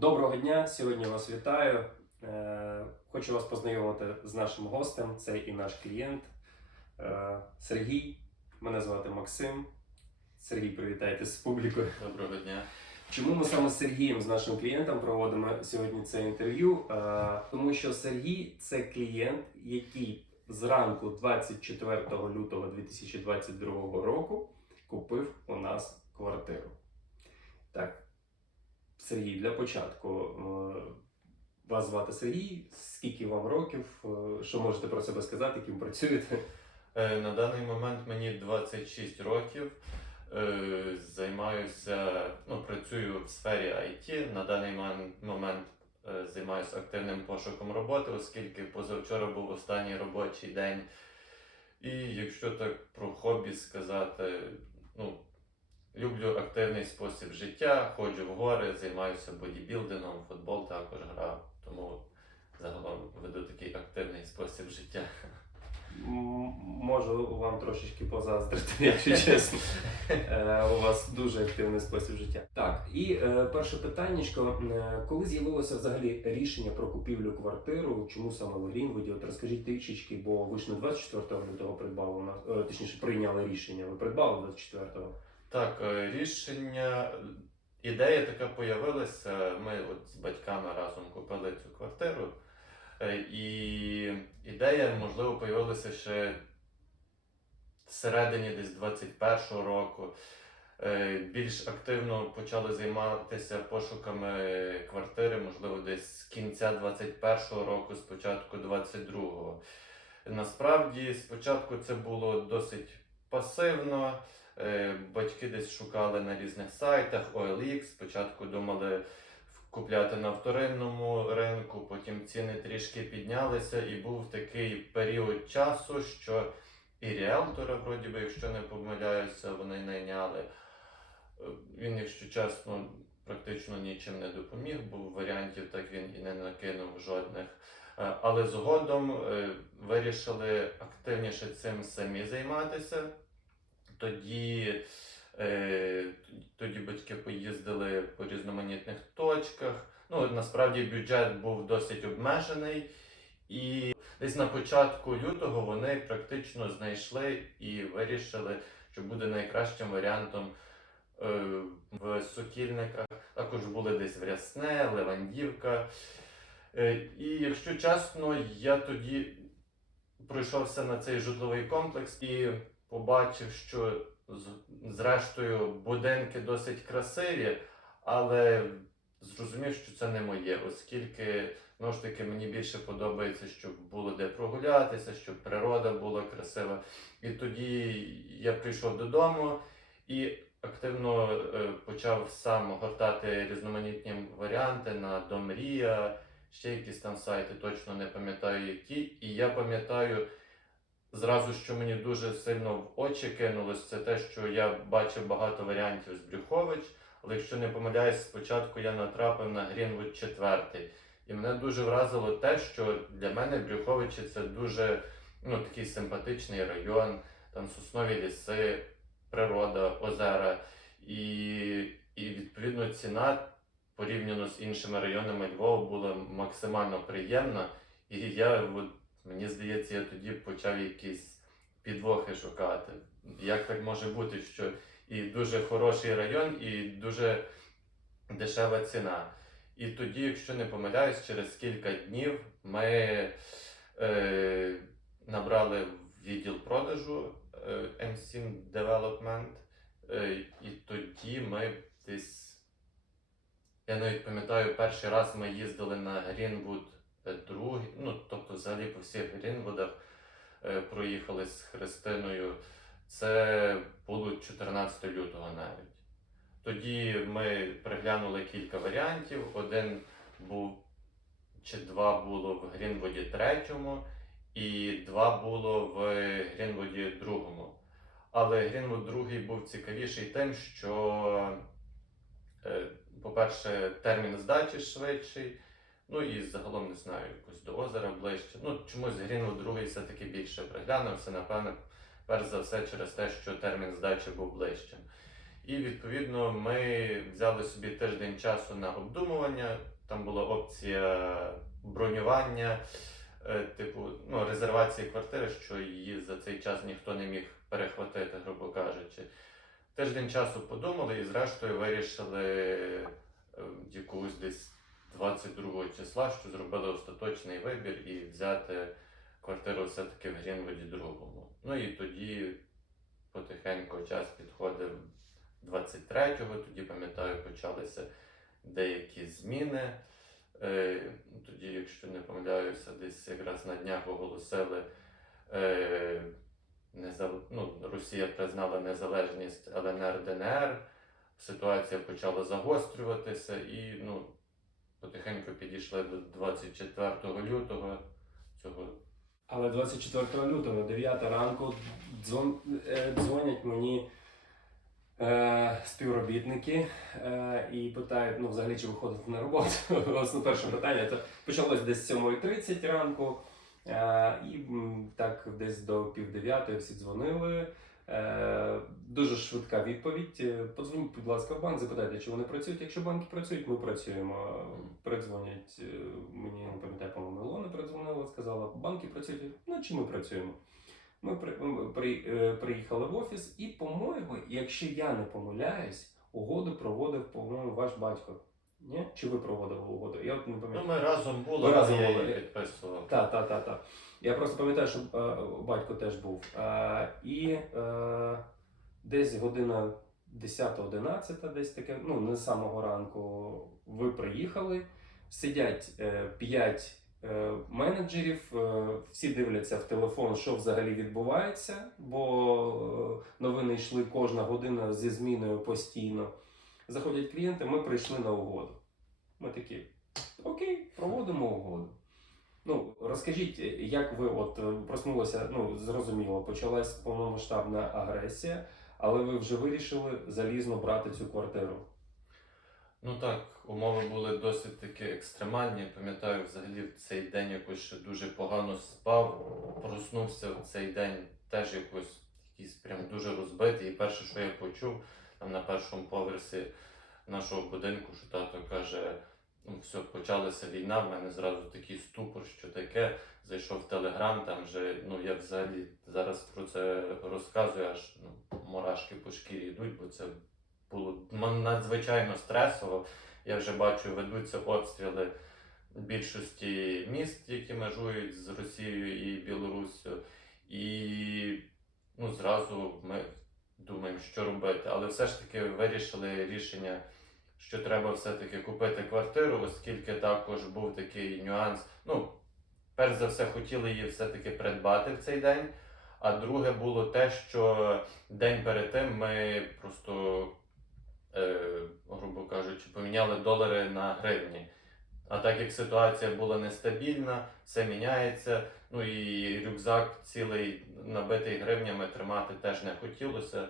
Доброго дня! Сьогодні вас вітаю. Е, Хочу вас познайомити з нашим гостем. Це і наш клієнт е, Сергій. Мене звати Максим. Сергій, привітайтеся з публікою. Доброго дня. Чому ми саме з Сергієм, з нашим клієнтом, проводимо сьогодні це інтерв'ю? Е, Тому що Сергій це клієнт, який зранку 24 лютого 2022 року купив у нас квартиру. Так, Сергій, для початку. е, Вас звати Сергій. Скільки вам років? Е, Що можете про себе сказати, ким працюєте? Е, На даний момент мені 26 років. Займаюся, ну, працюю в сфері IT. На даний момент займаюся активним пошуком роботи, оскільки позавчора був останній робочий день. І якщо так про хобі сказати, ну, люблю активний спосіб життя, ходжу в гори, займаюся бодібілдингом, футбол також грав. Тому загалом веду такий активний спосіб життя. Можу вам трошечки позаздрити, якщо чесно. Е, У вас дуже активний спосіб життя. Так, і е, перше питаннячко. Е, Коли з'явилося взагалі рішення про купівлю квартиру, чому саме в Грінвуді? От розкажіть трішечки, бо ви ж не 24 лютого придбали точніше прийняли рішення. Ви придбали 24-го. Так, е, рішення, ідея така появилася. Ми от з батьками разом купили цю квартиру. Е, І ідея, можливо, появилася ще всередині десь 21-го року. Е, Більш активно почали займатися пошуками квартири, можливо, десь з кінця 21-го року, з початку 22-го. Насправді, спочатку це було досить пасивно. Е, Батьки десь шукали на різних сайтах OLX, спочатку думали купляти на вторинному ринку, потім ціни трішки піднялися, і був такий період часу, що і ріелтора, вроді би, якщо не помиляюся, вони найняли. Він, якщо чесно, практично нічим не допоміг, бо варіантів так він і не накинув жодних. Е, Але згодом е, вирішили активніше цим самі займатися. Тоді, е, тоді батьки поїздили по різноманітних точках. Ну, насправді бюджет був досить обмежений. І десь на початку лютого вони практично знайшли і вирішили, що буде найкращим варіантом е, в сукільниках. Також були десь в Рясне, Левандівка. Е, і якщо чесно, я тоді пройшовся на цей житловий комплекс і побачив, що зрештою будинки досить красиві, але зрозумів, що це не моє, оскільки знову ж таки мені більше подобається, щоб було де прогулятися, щоб природа була красива. І тоді я прийшов додому і активно е, почав сам гортати різноманітні варіанти на Домрія, ще якісь там сайти, точно не пам'ятаю які. І я пам'ятаю зразу, що мені дуже сильно в очі кинулось, це те, що я бачив багато варіантів з Брюхович, але якщо не помиляюсь, спочатку я натрапив на Грінвуд 4. І мене дуже вразило те, що для мене Брюховичі це дуже ну, такий симпатичний район, там соснові ліси, природа, озера. І, і відповідно ціна порівняно з іншими районами Львова була максимально приємна. І я, от, мені здається, я тоді почав якісь підвохи шукати. Як так може бути, що і дуже хороший район, і дуже дешева ціна. І тоді, якщо не помиляюсь, через кілька днів ми е, набрали відділ продажу е, M7 Development, е, і тоді ми десь. Я навіть пам'ятаю, перший раз ми їздили на е, другий, ну тобто взагалі по всіх Грінвудах е, проїхали з Христиною. Це було 14 лютого навіть. Тоді ми приглянули кілька варіантів. Один був чи два було в Грінвуді третьому, і два було в Грінвуді другому. Але Грінвуд другий був цікавіший тим, що, е, по-перше, термін здачі швидший. Ну і загалом не знаю, якось до озера ближче. Ну, чомусь Грінвуд другий все-таки більше приглянувся, напевне, перш за все через те, що термін здачі був ближчим. І відповідно ми взяли собі тиждень часу на обдумування. Там була опція бронювання, е, типу, ну, резервації квартири, що її за цей час ніхто не міг перехватити, грубо кажучи. Тиждень часу подумали і зрештою вирішили е, якогось десь 22 числа, що зробили остаточний вибір і взяти квартиру все-таки в Грінвуді другому. Ну і тоді потихеньку час підходив 23-го, тоді пам'ятаю, почалися деякі зміни. Е, тоді, якщо не помиляюся, десь якраз на днях оголосили. Е, ну, Росія признала незалежність ЛНР ДНР, ситуація почала загострюватися і ну, потихеньку підійшли до 24 лютого цього. Але 24 лютого, 9 ранку, дзвон, е, дзвонять мені е, співробітники е, і питають, ну, взагалі, чи виходив на роботу. Власне, перше питання. То почалось десь 7.30 ранку. Е, і так десь до пів дев'ятої всі дзвонили. Е, дуже швидка відповідь. Е, Подзвоніть, будь ласка, в банк, запитайте, чи вони працюють. Якщо банки працюють, ми працюємо. Передзвонять е, мені, не пам'ятаю, по-моєму, Ілона передзвонила, сказала, банки працюють, ну чи ми працюємо. Ми при, при, приїхали в офіс, і, по-моєму, якщо я не помиляюсь, угоду проводив, по-моєму, ваш батько. Ні? Чи ви проводили угоду? Я от не Ну, пам'ятаю. ми разом були, Ви разом я були. її підписував. Так, так, так, так. Я просто пам'ятаю, що е, батько теж був. Е, і е, десь година 10-11, десь таке, ну не з самого ранку, ви приїхали. Сидять е, 5 е, менеджерів, е, всі дивляться в телефон, що взагалі відбувається, бо е, новини йшли кожна година зі зміною постійно. Заходять клієнти, ми прийшли на угоду. Ми такі, окей, проводимо угоду. Ну, розкажіть, як ви от е, проснулося, ну зрозуміло, почалась повномасштабна агресія, але ви вже вирішили залізно брати цю квартиру. Ну так, умови були досить таки екстремальні. Пам'ятаю, взагалі в цей день якось ще дуже погано спав. Проснувся в цей день теж якось якийсь прям дуже розбитий. І перше, що я почув на першому поверсі нашого будинку, що тато каже: ну все, почалася війна, в мене зразу такий ступор, що таке. Зайшов в телеграм, там вже ну я взагалі зараз про це розказую, аж ну, мурашки по шкірі йдуть, бо це було надзвичайно стресово. Я вже бачу, ведуться обстріли більшості міст, які межують з Росією і Білоруссю. І ну, зразу ми думаємо, що робити. Але все ж таки вирішили рішення, що треба все-таки купити квартиру, оскільки також був такий нюанс. Ну, перш за все, хотіли її все-таки придбати в цей день. А друге було те, що день перед тим ми просто, е, грубо кажучи, поміняли долари на гривні. А так як ситуація була нестабільна, все міняється. Ну і рюкзак цілий набитий гривнями тримати теж не хотілося.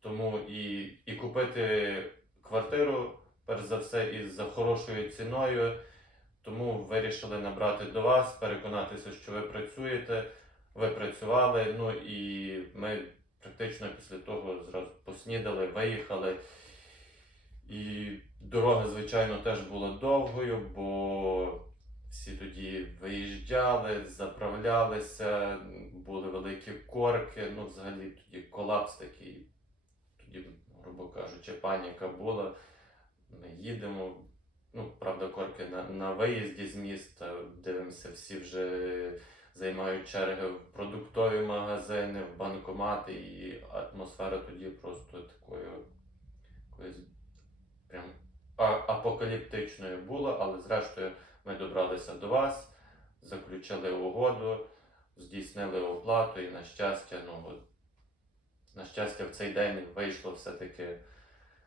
Тому і, і купити квартиру, перш за все, із за хорошою ціною. Тому вирішили набрати до вас, переконатися, що ви працюєте. Ви працювали, ну і ми практично після того зразу поснідали, виїхали. І дорога, звичайно, теж була довгою, бо всі тоді виїжджали, заправлялися, були великі корки. Ну, взагалі тоді колапс такий. Тоді, грубо кажучи, паніка була. Ми їдемо. Ну, правда, корки на, на виїзді з міста. Дивимося, всі вже займають черги в продуктові магазини, в банкомати, і атмосфера тоді просто такою якоюсь прям апокаліптичною була, але зрештою ми добралися до вас, заключили угоду, здійснили оплату і на щастя, ну на щастя, в цей день вийшло все-таки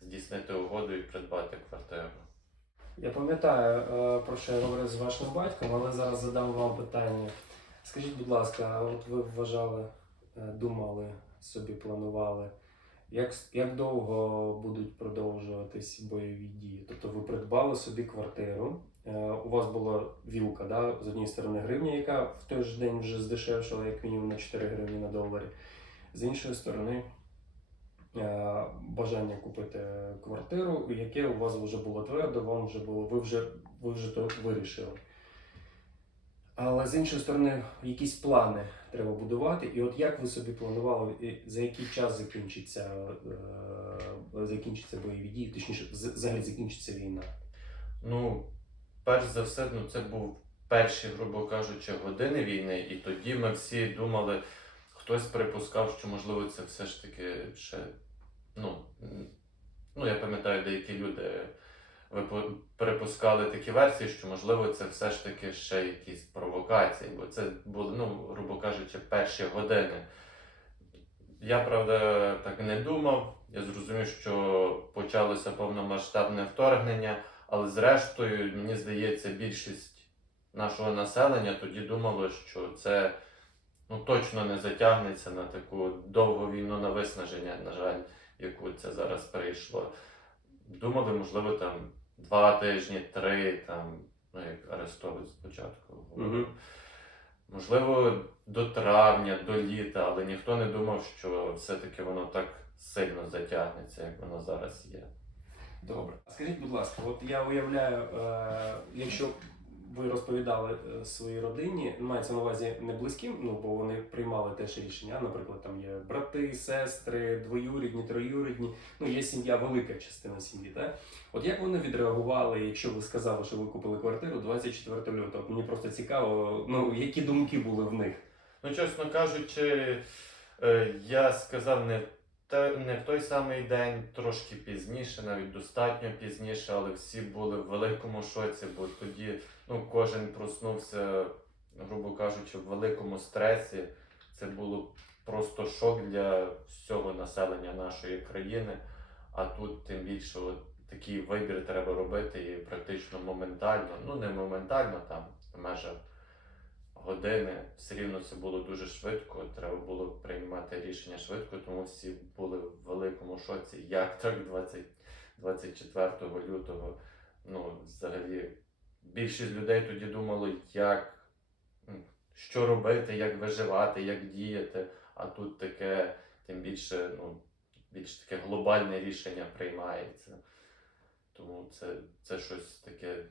здійснити угоду і придбати квартиру. Я пам'ятаю, е, про що я говорив з вашим батьком, але зараз задам вам питання. Скажіть, будь ласка, от ви вважали, е, думали, собі планували, як, як довго будуть продовжуватись бойові дії? Тобто ви придбали собі квартиру, е, у вас була вілка, да? з однієї сторони гривня, яка в той же день вже здешевшала як мінімум на 4 гривні на доларі. З іншої сторони, е, бажання купити квартиру, яке у вас вже було твердо, вам вже було, ви вже, ви вже то вирішили. Але з іншої сторони, якісь плани треба будувати. І от як ви собі планували, за який час закінчиться, е, закінчиться бойові дії, точніше, взагалі закінчиться війна? Ну, перш за все, ну це був перші, грубо кажучи, години війни, і тоді ми всі думали, хтось припускав, що можливо це все ж таки ще. Ну, ну я пам'ятаю, деякі люди випу- припускали такі версії, що можливо це все ж таки ще якісь провокації, бо це були, ну, грубо кажучи, перші години. Я правда так не думав. Я зрозумів, що почалося повномасштабне вторгнення. Але зрештою, мені здається, більшість нашого населення тоді думало, що це ну, точно не затягнеться на таку довгу війну на виснаження, на жаль, яку це зараз прийшло. Думали, можливо, там два тижні, три, там, ну як Арестович спочатку. Мгм. Можливо, до травня, до літа, але ніхто не думав, що все-таки воно так сильно затягнеться, як воно зараз є. Добре. Скажіть, будь ласка, от я уявляю, е, якщо ви розповідали е, своїй родині, мається на увазі не близьким, ну бо вони приймали теж рішення. Наприклад, там є брати, сестри, двоюрідні, троюрідні. Ну є сім'я, велика частина сім'ї. Так? От як вони відреагували, якщо ви сказали, що ви купили квартиру 24 лютого? Мені просто цікаво, ну які думки були в них. Ну, чесно кажучи, е, я сказав не, те, не в той самий день, трошки пізніше, навіть достатньо пізніше, але всі були в великому шоці, бо тоді ну, кожен проснувся, грубо кажучи, в великому стресі. Це було просто шок для всього населення нашої країни. А тут тим більше от такий вибір треба робити і практично моментально, ну не моментально там, в межах години. Все рівно це було дуже швидко. Треба було приймати рішення швидко, тому всі були в великому шоці. Як так 20, 24 лютого? Ну, взагалі, більшість людей тоді думали, як що робити, як виживати, як діяти. А тут таке, тим більше, ну, більш таке глобальне рішення приймається. Тому це, це щось таке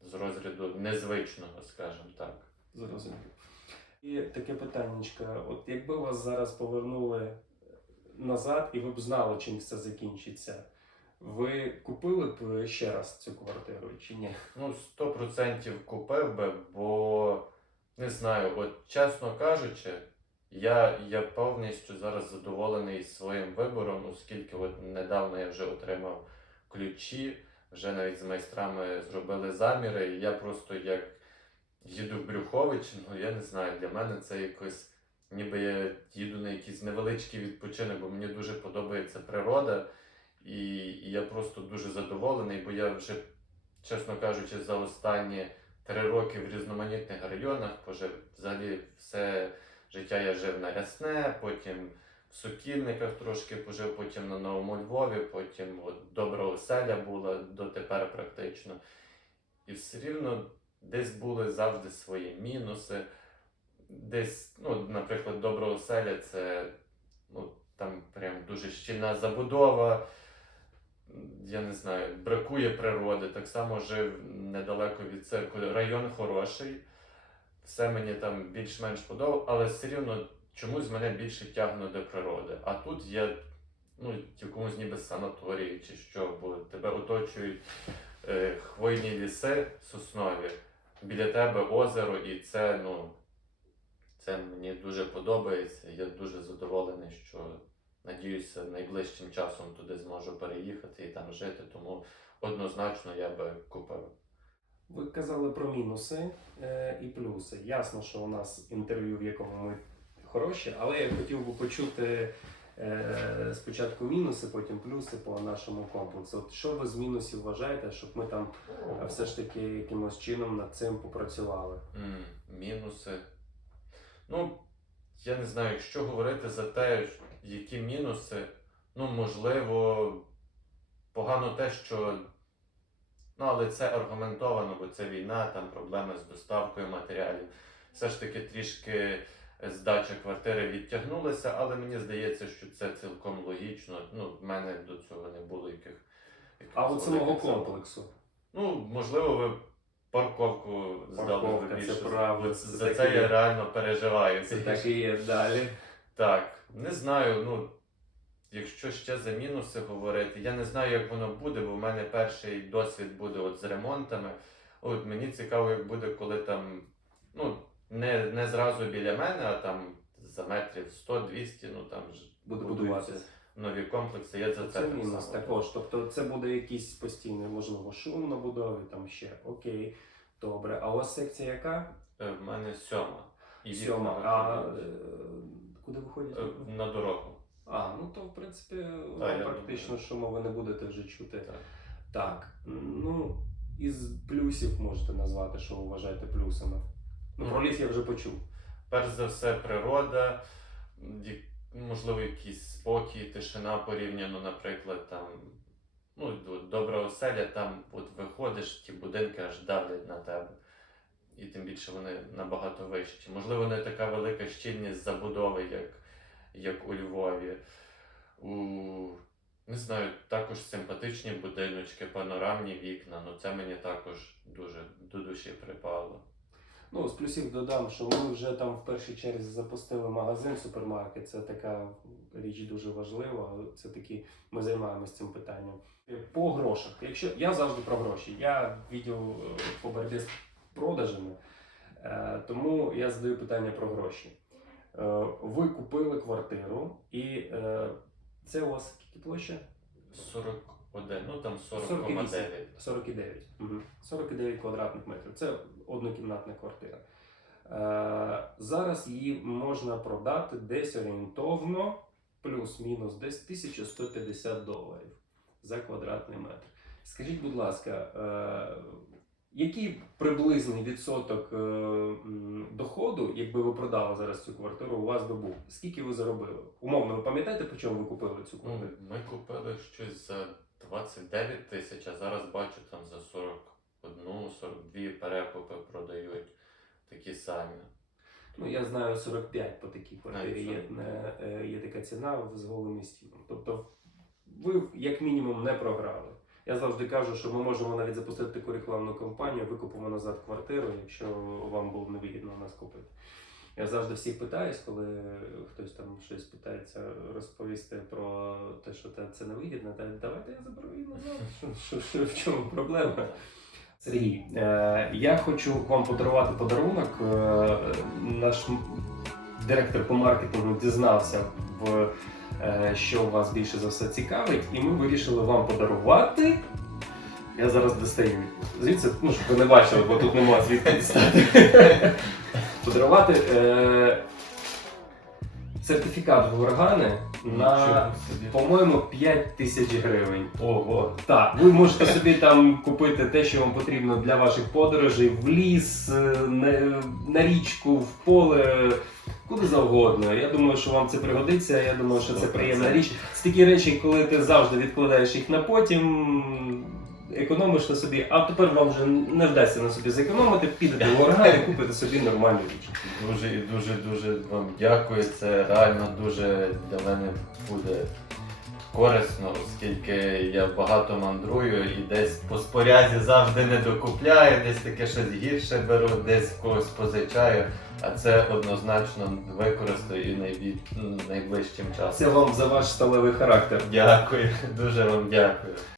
з розряду незвичного, скажімо так. Зрозуміло. І таке питаннячко. От якби вас зараз повернули назад і ви б знали, чим все закінчиться, ви купили б ще раз цю квартиру чи ні? Ну, 100% купив би, бо не знаю, от чесно кажучи, я, я повністю зараз задоволений своїм вибором, оскільки от недавно я вже отримав ключі, вже навіть з майстрами зробили заміри, і я просто як їду в Брюхович, ну я не знаю, для мене це якось ніби я їду на якийсь невеличкий відпочинок, бо мені дуже подобається природа, і, і я просто дуже задоволений, бо я вже чесно кажучи, за останні три роки в різноманітних районах пожив. Взагалі все життя я жив на Рясне, потім в Сокільниках трошки пожив, потім на Новому Львові, потім от Добра оселя була дотепер практично. І все рівно десь були завжди свої мінуси. Десь, ну, наприклад, Добра оселя це ну, там прям дуже щільна забудова я не знаю, бракує природи. Так само жив недалеко від церкви. Район хороший, все мені там більш-менш подобало, але все рівно чомусь мене більше тягне до природи. А тут я ну, в якомусь ніби санаторії чи що, бо тебе оточують е, хвойні ліси соснові, біля тебе озеро, і це, ну, це мені дуже подобається. Я дуже задоволений, що Надіюся, найближчим часом туди зможу переїхати і там жити, тому однозначно я би купив. Ви казали про мінуси е, і плюси. Ясно, що у нас інтерв'ю, в якому ми хороші, але я хотів би почути е, спочатку мінуси, потім плюси по нашому комплексу. От що ви з мінусів вважаєте, щоб ми там е, все ж таки якимось чином над цим попрацювали? М, мінуси. Ну, я не знаю, якщо говорити за те, які мінуси, ну, можливо, погано те, що. Ну, але це аргументовано, бо це війна, там проблеми з доставкою матеріалів. Все ж таки трішки здача квартири відтягнулася, але мені здається, що це цілком логічно. Ну, в мене до цього не було яких. А от самого комплексу. Ну, можливо, ви парковку здали би це більше. правда, це За це і я реально переживаю. Це так і є далі. Так, не знаю, ну. Якщо ще за мінуси говорити, я не знаю, як воно буде, бо в мене перший досвід буде от з ремонтами. От мені цікаво, як буде, коли там, ну, не, не зразу біля мене, а там за метрів 100-200, ну там ж Буде будуються нові комплекси. Я за це, Це так мінус само. також. Тобто це буде якийсь постійний, можливо, шум на будові, там ще окей. Добре. А у вас секція яка? Е, В мене сьома. І Сьома. А куди виходять? е, на дорогу. А, ну то в принципі вам я практично думаю. шуму ви не будете вже чути. Так. Так, ну із плюсів можете назвати, що ви вважаєте плюсами. Ну, Ну. про ліс я вже почув. Перш за все, природа, можливо, якийсь спокій, тишина порівняно, наприклад, там. Ну, д- добра оселя, там от виходиш, ті будинки аж давлять на тебе. І тим більше вони набагато вищі. Можливо, не така велика щільність забудови, як, як у Львові. У, не знаю, також симпатичні будиночки, панорамні вікна. Ну це мені також дуже до душі припало. Ну, з плюсів додам, що ми вже там в першій черзі запустили магазин, супермаркет. Це така річ дуже важлива. Це такі ми займаємося цим питанням. По грошах. Якщо я завжди про гроші, я відділ е, по боротьбі з продажами, е, тому я задаю питання про гроші. Е, Ви купили квартиру, і е, це у вас скільки площа? 41, ну там 40,9. 49. Угу. 49 квадратних метрів. Це однокімнатна квартира. Зараз її можна продати десь орієнтовно, плюс-мінус, десь 1150 доларів за квадратний метр. Скажіть, будь ласка, який приблизний відсоток е, доходу, якби ви продали зараз цю квартиру, у вас би був? Скільки ви заробили? Умовно, ви пам'ятаєте, по чому ви купили цю Ну, квартиру? ми купили щось за 29 тисяч, а зараз бачу там за 41-42 перекупи продають такі самі. Ну, я знаю 45 по такій квартирі є, 45. не, е, є така ціна з голими стінами. Тобто ви як мінімум не програли. Я завжди кажу, що ми можемо навіть запустити таку рекламну кампанію, викупимо назад квартиру, якщо вам було невигідно нас купити. Я завжди всіх питаюсь, коли хтось там щось питається розповісти про те, що це невигідно, та давайте я заберу її назад. В чому проблема? Сергій, е, я хочу вам подарувати подарунок. Е, наш директор по маркетингу дізнався, в, що вас більше за все цікавить, і ми вирішили вам подарувати. Я зараз достаю звідси, ну, щоб ви не бачили, бо тут нема звідки дістати. Подарувати е, сертифікат в органи на по-моєму, 5 тисяч гривень. Ого. Так, ви можете собі там купити те, що вам потрібно для ваших подорожей в ліс, е, на, на річку, в поле, куди завгодно. Я думаю, що вам це пригодиться. Я думаю, що це приємна річ. Це такі речі, коли ти завжди відкладаєш їх на потім. Економиш на собі, а тепер вам вже не вдасться на собі зекономити, підете в орган і купите собі нормальну річ. Дуже і дуже дуже вам дякую. Це реально дуже для мене буде корисно, оскільки я багато мандрую і десь по спорязі завжди не докупляю, десь таке щось гірше беру, десь когось позичаю. А це однозначно використаю і найбі... найближчим часом. Це вам за ваш сталевий характер. Дякую, дуже вам дякую.